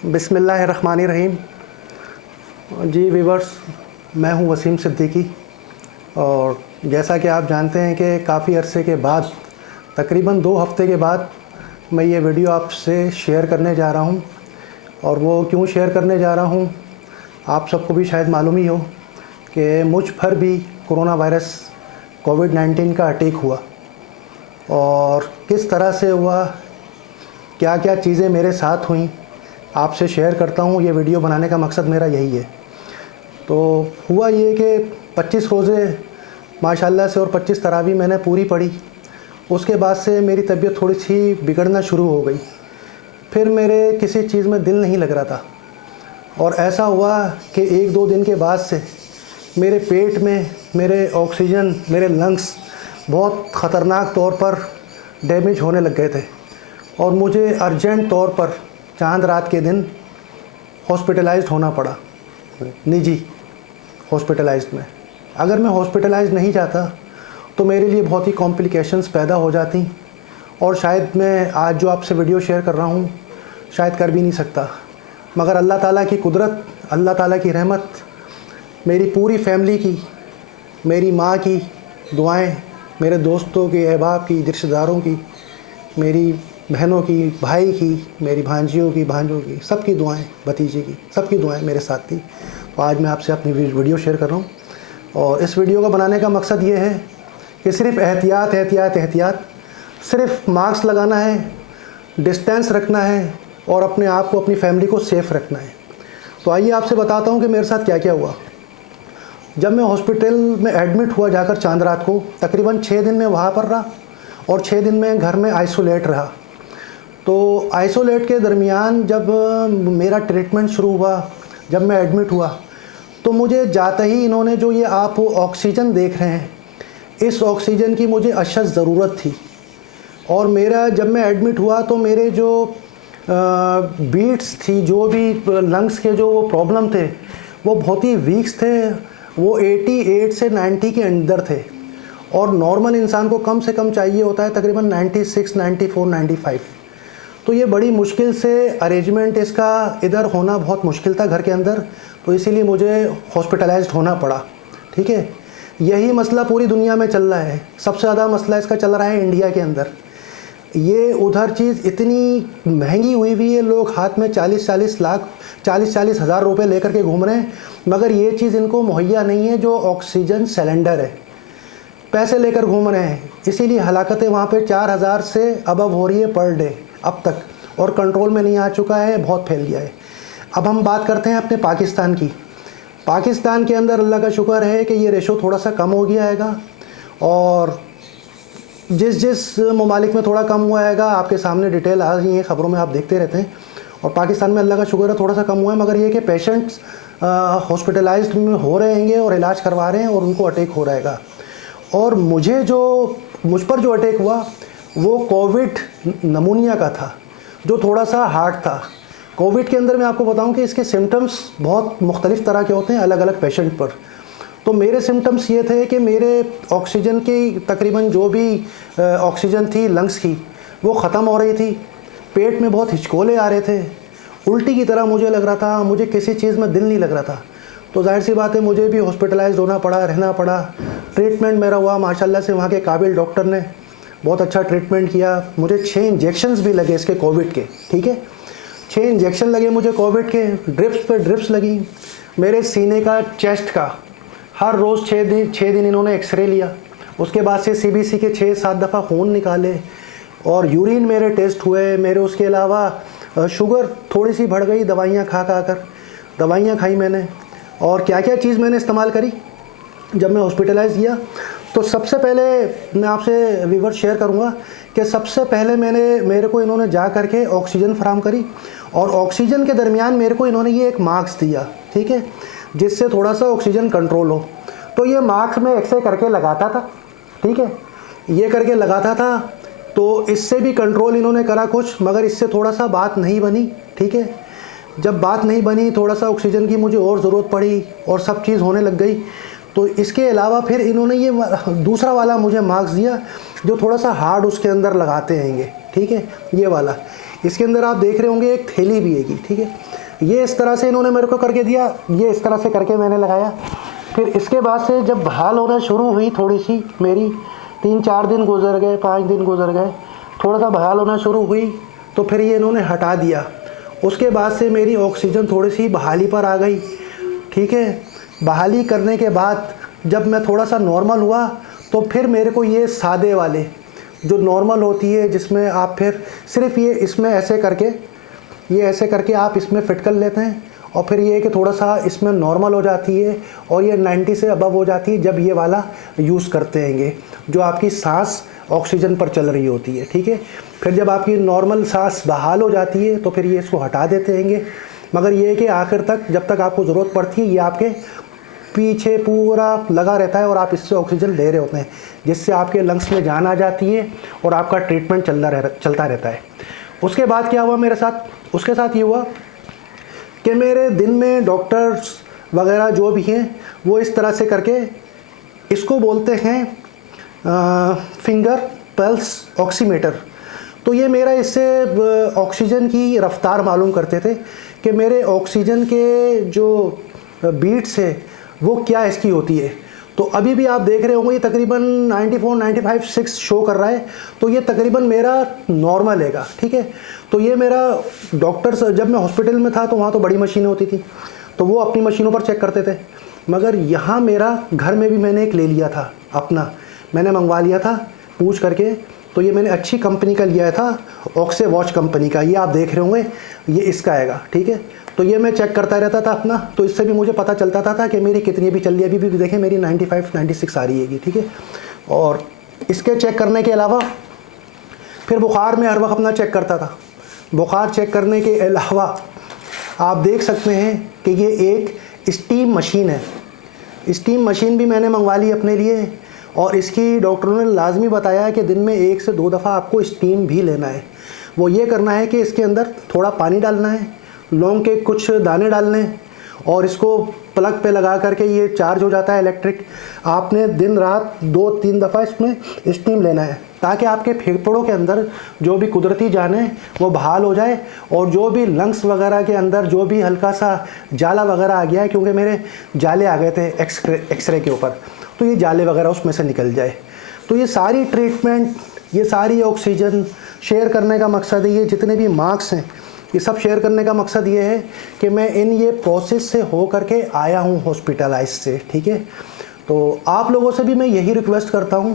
बिस्मिल्लाहिर्रहमानिर्रहीम। जी वीवर्स, मैं हूं वसीम सिद्दीकी और जैसा कि आप जानते हैं कि काफ़ी अरसे के बाद, तकरीबन 2 हफ़्ते के बाद मैं ये वीडियो आपसे शेयर करने जा रहा हूं। और वो क्यों शेयर करने जा रहा हूं, आप सबको भी शायद मालूम ही हो कि मुझ पर भी कोरोना वायरस कोविड-19 का अटैक हुआ और किस तरह से हुआ, क्या क्या चीज़ें मेरे साथ हुई, आपसे शेयर करता हूँ। ये वीडियो बनाने का मकसद मेरा यही है। तो हुआ ये कि 25 रोज़े माशाल्लाह से और 25 तरावी मैंने पूरी पढ़ी। उसके बाद से मेरी तबीयत थोड़ी सी बिगड़ना शुरू हो गई। फिर मेरे किसी चीज़ में दिल नहीं लग रहा था और ऐसा हुआ कि 1-2 दिन के बाद से मेरे पेट में मेरे ऑक्सीजन, मेरे लंग्स बहुत ख़तरनाक तौर पर डैमेज होने लग गए थे और मुझे अर्जेंट तौर पर चांद रात के दिन हॉस्पिटलाइज्ड होना पड़ा, निजी हॉस्पिटलाइज्ड में। अगर मैं हॉस्पिटलाइज्ड नहीं जाता तो मेरे लिए बहुत ही कॉम्प्लिकेशंस पैदा हो जाती और शायद मैं आज जो आपसे वीडियो शेयर कर रहा हूँ शायद कर भी नहीं सकता। मगर अल्लाह ताला की कुदरत, अल्लाह ताला की रहमत, मेरी पूरी फैमिली की, मेरी माँ की दुआएं, मेरे दोस्तों की, अहबाब की, रिश्तेदारों की, मेरी बहनों की, भाई की, मेरी भांजियों की, भांजों की, सबकी दुआएं, भतीजे की, सबकी दुआएं मेरे साथ थी। तो आज मैं आपसे अपनी वीडियो शेयर कर रहा हूँ और इस वीडियो को बनाने का मकसद ये है कि सिर्फ एहतियात एहतियात एहतियात, सिर्फ मास्क लगाना है, डिस्टेंस रखना है और अपने आप को, अपनी फैमिली को सेफ़ रखना है। तो आइए आपसे बताता हूँ कि मेरे साथ क्या क्या हुआ। जब मैं हॉस्पिटल में एडमिट हुआ जाकर चांद रात को, तकरीबन 6 दिन में वहाँ पर रहा और 6 दिन में घर में आइसोलेट रहा। तो आइसोलेट के दरमियान जब मेरा ट्रीटमेंट शुरू हुआ, जब मैं एडमिट हुआ, तो मुझे जाते ही इन्होंने जो ये आप ऑक्सीजन देख रहे हैं, इस ऑक्सीजन की मुझे अशद ज़रूरत थी। और मेरा जब मैं एडमिट हुआ तो मेरे जो बीट्स थी, जो भी लंग्स के जो प्रॉब्लम थे, वो बहुत ही वीक्स थे। वो 88 से 90 के अंदर थे और नॉर्मल इंसान को कम से कम चाहिए होता है तकरीबन 96, 94, 95। तो ये बड़ी मुश्किल से अरेंजमेंट इसका इधर होना बहुत मुश्किल था घर के अंदर, तो इसीलिए मुझे हॉस्पिटलाइज्ड होना पड़ा। ठीक है, यही मसला पूरी दुनिया में चल रहा है। सबसे ज़्यादा मसला इसका चल रहा है इंडिया के अंदर। ये उधर चीज़ इतनी महंगी हुई हुई है, लोग हाथ में 40-40 लाख, 40-40 हज़ार रुपये लेकर के घूम रहे हैं, मगर ये चीज़ इनको मुहैया नहीं है जो ऑक्सीजन सिलेंडर है। पैसे लेकर घूम रहे हैं, इसीलिए हलाकतें वहाँ पे 4000 से अबव हो रही है पर डे अब तक, और कंट्रोल में नहीं आ चुका है, बहुत फैल गया है। अब हम बात करते हैं अपने पाकिस्तान की। पाकिस्तान के अंदर अल्लाह का शुक्र है कि ये रेशो थोड़ा सा कम हो गया हैगा और जिस ममालिक में थोड़ा कम हुआ हैगा आपके सामने डिटेल आ रही है, ख़बरों में आप देखते रहते हैं। और पाकिस्तान में अल्लाह का शुक्र है थोड़ा सा कम हुआ है, मगर ये कि पेशेंट्स हॉस्पिटलाइज्ड में हो रहे हैं और इलाज करवा रहे हैं और उनको अटैक हो रहेगा। और मुझ पर जो अटैक हुआ वो कोविड नमूनिया का था, जो थोड़ा सा हार्ड था। कोविड के अंदर मैं आपको बताऊं कि इसके सिम्टम्स बहुत मुख्तलिफ़ तरह के होते हैं अलग अलग पेशेंट पर। तो मेरे सिम्टम्स ये थे कि मेरे ऑक्सीजन की तकरीबन जो भी ऑक्सीजन थी लंग्स की, वो ख़त्म हो रही थी। पेट में बहुत हिचकोले आ रहे थे, उल्टी की तरह मुझे लग रहा था, मुझे किसी चीज़ में दिल नहीं लग रहा था। तो जाहिर सी बात है मुझे भी हॉस्पिटलाइज्ड होना पड़ा, रहना पड़ा। ट्रीटमेंट मेरा हुआ माशाल्लाह से, वहाँ के काबिल डॉक्टर ने बहुत अच्छा ट्रीटमेंट किया। मुझे 6 इंजेक्शंस भी लगे इसके कोविड के। ठीक है, 6 इंजेक्शन लगे मुझे कोविड के, ड्रिप्स पे ड्रिप्स लगी। मेरे सीने का, चेस्ट का हर रोज़ 6 दिन इन्होंने एक्सरे लिया। उसके बाद से CBC के 6-7 दफ़ा खून निकाले और यूरिन मेरे टेस्ट हुए मेरे। उसके अलावा शुगर थोड़ी सी बढ़ गई दवाइयाँ खा कर, दवाइयाँ खाई मैंने। और क्या क्या चीज़ मैंने इस्तेमाल करी जब मैं हॉस्पिटलाइज किया। तो सबसे पहले मैं आपसे व्यूअर शेयर करूंगा कि सबसे पहले मेरे को इन्होंने जा करके ऑक्सीजन फराहम करी और ऑक्सीजन के दरमियान मेरे को इन्होंने ये एक मास्क दिया, ठीक है, जिससे थोड़ा सा ऑक्सीजन कंट्रोल हो। तो ये मास्क मैं ऐसे करके लगाता था, ठीक है, ये करके लगाता था। तो इससे भी कंट्रोल इन्होंने करा कुछ, मगर इससे थोड़ा सा बात नहीं बनी। ठीक है, जब बात नहीं बनी, थोड़ा सा ऑक्सीजन की मुझे और ज़रूरत पड़ी और सब चीज़ होने लग गई। तो इसके अलावा फिर इन्होंने ये दूसरा वाला मुझे मास्क दिया जो थोड़ा सा हार्ड उसके अंदर लगाते हैंगे। ठीक है, ये वाला, इसके अंदर आप देख रहे होंगे एक थैली भी हैगी। ठीक है, ये इस तरह से इन्होंने मेरे को करके दिया, ये इस तरह से करके मैंने लगाया। फिर इसके बाद से जब बहाल होना शुरू हुई थोड़ी सी मेरी, 3-4 दिन गुजर गए, 5 दिन गुजर गए, थोड़ा सा बहाल होना शुरू हुई, तो फिर ये इन्होंने हटा दिया। उसके बाद से मेरी ऑक्सीजन थोड़ी सी बहाली पर आ गई, ठीक है। बहाली करने के बाद जब मैं थोड़ा सा नॉर्मल हुआ, तो फिर मेरे को ये सादे वाले जो नॉर्मल होती है, जिसमें आप फिर सिर्फ ये इसमें ऐसे करके, ये ऐसे करके आप इसमें फिट कर लेते हैं, और फिर ये कि थोड़ा सा इसमें नॉर्मल हो जाती है और ये 90 से अबव हो जाती है जब ये वाला यूज़ करते हैंगे, जो आपकी सांस ऑक्सीजन पर चल रही होती है, ठीक है। फिर जब आपकी नॉर्मल सांस बहाल हो जाती है तो फिर ये इसको हटा देते हैंगे। मगर ये है कि आखिर तक जब तक आपको ज़रूरत पड़ती है ये आपके पीछे पूरा लगा रहता है और आप इससे ऑक्सीजन ले रहे होते हैं, जिससे आपके लंग्स में जान आ जाती है और आपका ट्रीटमेंट चलता रहता है। उसके बाद क्या हुआ मेरे साथ? उसके साथ ये हुआ कि मेरे दिन में डॉक्टर्स वगैरह जो भी हैं वो इस तरह से करके, इसको बोलते हैं फिंगर पल्स ऑक्सीमीटर। तो ये मेरा इससे ऑक्सीजन की रफ़्तार मालूम करते थे कि मेरे ऑक्सीजन के जो बीट्स है वो क्या इसकी होती है। तो अभी भी आप देख रहे होंगे ये तकरीबन 94, 95, 6 शो कर रहा है, तो ये तकरीबन मेरा नॉर्मल हैगा, ठीक है। तो ये मेरा डॉक्टर्स, जब मैं हॉस्पिटल में था तो वहाँ तो बड़ी मशीनें होती थी, तो वो अपनी मशीनों पर चेक करते थे। मगर यहाँ मेरा घर में भी मैंने एक ले लिया था अपना, मैंने मंगवा लिया था पूछ करके। तो ये मैंने अच्छी कंपनी का लिया था, ऑक्से वॉच कंपनी का, ये आप देख रहे होंगे, ये इसका आएगा, ठीक है। तो ये मैं चेक करता रहता था अपना, तो इससे भी मुझे पता चलता था कि मेरी कितनी भी चल रही है। अभी भी देखें मेरी 95, 96 आ रही है, ठीक है। और इसके चेक करने के अलावा फिर बुखार में हर वक्त अपना चेक करता था। बुखार चेक करने के अलावा आप देख सकते हैं कि ये एक स्टीम मशीन है। स्टीम मशीन भी मैंने मंगवा ली अपने लिए, और इसकी डॉक्टरों ने लाजमी बताया है कि दिन में 1 से 2 दफ़ा आपको स्टीम भी लेना है। वो ये करना है कि इसके अंदर थोड़ा पानी डालना है, लौंग के कुछ दाने डालने, और इसको प्लग पे लगा करके ये चार्ज हो जाता है इलेक्ट्रिक। आपने दिन रात 2-3 दफ़ा इसमें स्टीम लेना है, ताकि आपके फेफड़ों के अंदर जो भी कुदरती जान है वो बहाल हो जाए, और जो भी लंग्स वगैरह के अंदर जो भी हल्का सा जाला वगैरह आ गया है, क्योंकि मेरे जाले आ गए थे एक्सरे के ऊपर, तो ये जाले वगैरह उसमें से निकल जाए। तो ये सारी ट्रीटमेंट, ये सारी ऑक्सीजन शेयर करने का मकसद है, ये जितने भी मार्क्स हैं ये सब शेयर करने का मकसद ये है कि मैं इन ये प्रोसेस से हो करके आया हूँ हॉस्पिटलाइज से, ठीक है। तो आप लोगों से भी मैं यही रिक्वेस्ट करता हूँ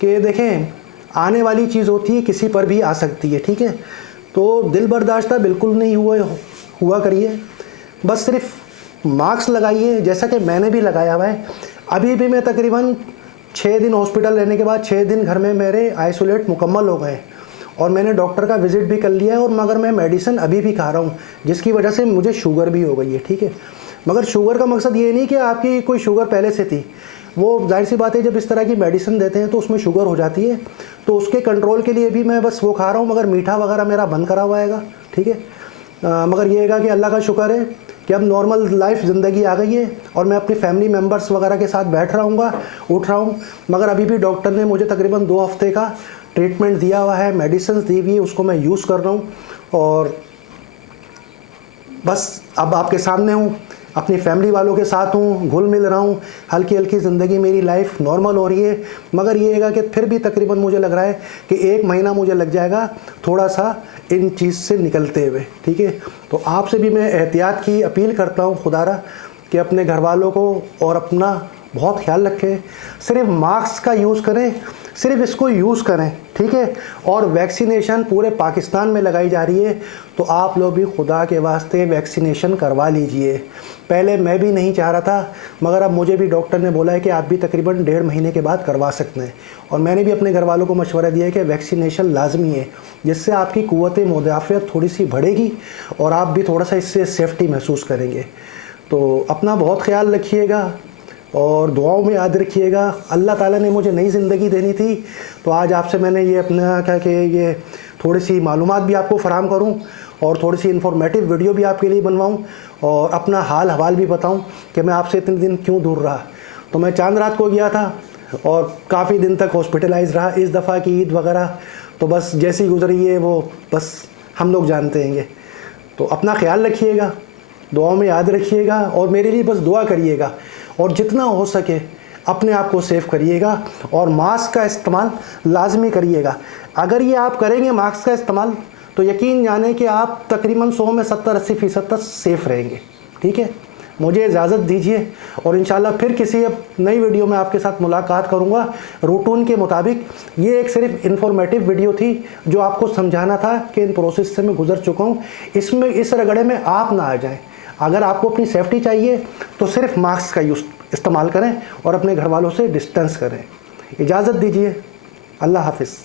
कि देखें, आने वाली चीज़ होती है, किसी पर भी आ सकती है, ठीक है। तो दिल बर्दाश्ता बिल्कुल नहीं हुआ करिए, बस सिर्फ मास्क लगाइए, जैसा कि मैंने भी लगाया हुआ है। अभी भी मैं तकरीबन 6 दिन हॉस्पिटल रहने के बाद 6 दिन घर में मेरे आइसोलेट मुकम्मल हो गए, और मैंने डॉक्टर का विज़िट भी कर लिया है, और मगर मैं मेडिसिन अभी भी खा रहा हूँ, जिसकी वजह से मुझे शुगर भी हो गई है, ठीक है। मगर शुगर का मकसद ये नहीं कि आपकी कोई शुगर पहले से थी, वो जाहिर सी बात है जब इस तरह की मेडिसिन देते हैं तो उसमें शुगर हो जाती है, तो उसके कंट्रोल के लिए भी मैं बस वो खा रहा हूँ, मगर मीठा वगैरह मेरा बंद करा हुआ है, ठीक है। मगर ये है कि अल्लाह का शुक्र है कि अब नॉर्मल लाइफ ज़िंदगी आ गई है, और मैं अपनी फैमिली मेम्बर्स वगैरह के साथ बैठ रहा हूँ, उठ रहा हूँ। मगर अभी भी डॉक्टर ने मुझे तकरीबन 2 हफ्ते का ट्रीटमेंट दिया हुआ है, मेडिसिन दी हुई है, उसको मैं यूज़ कर रहा हूँ, और बस अब आपके सामने हूँ, अपनी फैमिली वालों के साथ हूँ, घुल मिल रहा हूँ, हल्की हल्की ज़िंदगी मेरी लाइफ नॉर्मल हो रही है। मगर ये है कि फिर भी तकरीबन मुझे लग रहा है कि 1 महीना मुझे लग जाएगा थोड़ा सा इन चीज़ से निकलते हुए, ठीक है। तो आपसे भी मैं एहतियात की अपील करता हूँ खुदारा कि अपने घर वालों को और अपना बहुत ख्याल रखें, सिर्फ मास्क का यूज़ करें, सिर्फ इसको यूज़ करें, ठीक है। और वैक्सीनेशन पूरे पाकिस्तान में लगाई जा रही है, तो आप लोग भी खुदा के वास्ते वैक्सीनेशन करवा लीजिए। पहले मैं भी नहीं चाह रहा था, मगर अब मुझे भी डॉक्टर ने बोला है कि आप भी तकरीबन 1.5 महीने के बाद करवा सकते हैं, और मैंने भी अपने घर वालों को मशवरा दिया है कि वैक्सीनेशन लाजमी है, जिससे आपकी क़ुव्वत मुदाफ़ियत थोड़ी सी बढ़ेगी और आप भी थोड़ा सा इससे सेफ्टी महसूस करेंगे। तो अपना बहुत ख्याल रखिएगा और दुआओं में याद रखिएगा। अल्लाह ताला ने मुझे नई ज़िंदगी देनी थी, तो आज आपसे मैंने ये अपना क्या कि ये थोड़ी सी मालूमात भी आपको फ़राहम करूं, और थोड़ी सी इन्फॉर्मेटिव वीडियो भी आपके लिए बनवाऊं, और अपना हाल हवाल भी बताऊं कि मैं आपसे इतने दिन क्यों दूर रहा। तो मैं चांद रात को गया था और काफ़ी दिन तक हॉस्पिटलाइज रहा। इस दफ़ा की ईद वगैरह तो बस जैसी गुजरी है वो बस हम लोग जानते हैंगे। तो अपना ख्याल रखिएगा। दुआओं में याद रखिएगा और मेरे लिए बस दुआ करिएगा, और जितना हो सके अपने आप को सेफ करिएगा और मास्क का इस्तेमाल लाजमी करिएगा। अगर ये आप करेंगे मास्क का इस्तेमाल, तो यकीन जाने कि आप तकरीबन 100 में 70-80% तक सेफ रहेंगे। ठीक है, मुझे इजाज़त दीजिए और इंशाल्लाह फिर किसी अब नई वीडियो में आपके साथ मुलाकात करूंगा रूटीन के मुताबिक। ये एक सिर्फ इन्फॉर्मेटिव वीडियो थी जो आपको समझाना था कि इन प्रोसेस से मैं गुजर चुका हूँ, इसमें इस रगड़े में आप ना आ जाएं। अगर आपको अपनी सेफ्टी चाहिए तो सिर्फ मास्क का इस्तेमाल करें और अपने घर वालों से डिस्टेंस करें। इजाज़त दीजिए, अल्लाह हाफिज़।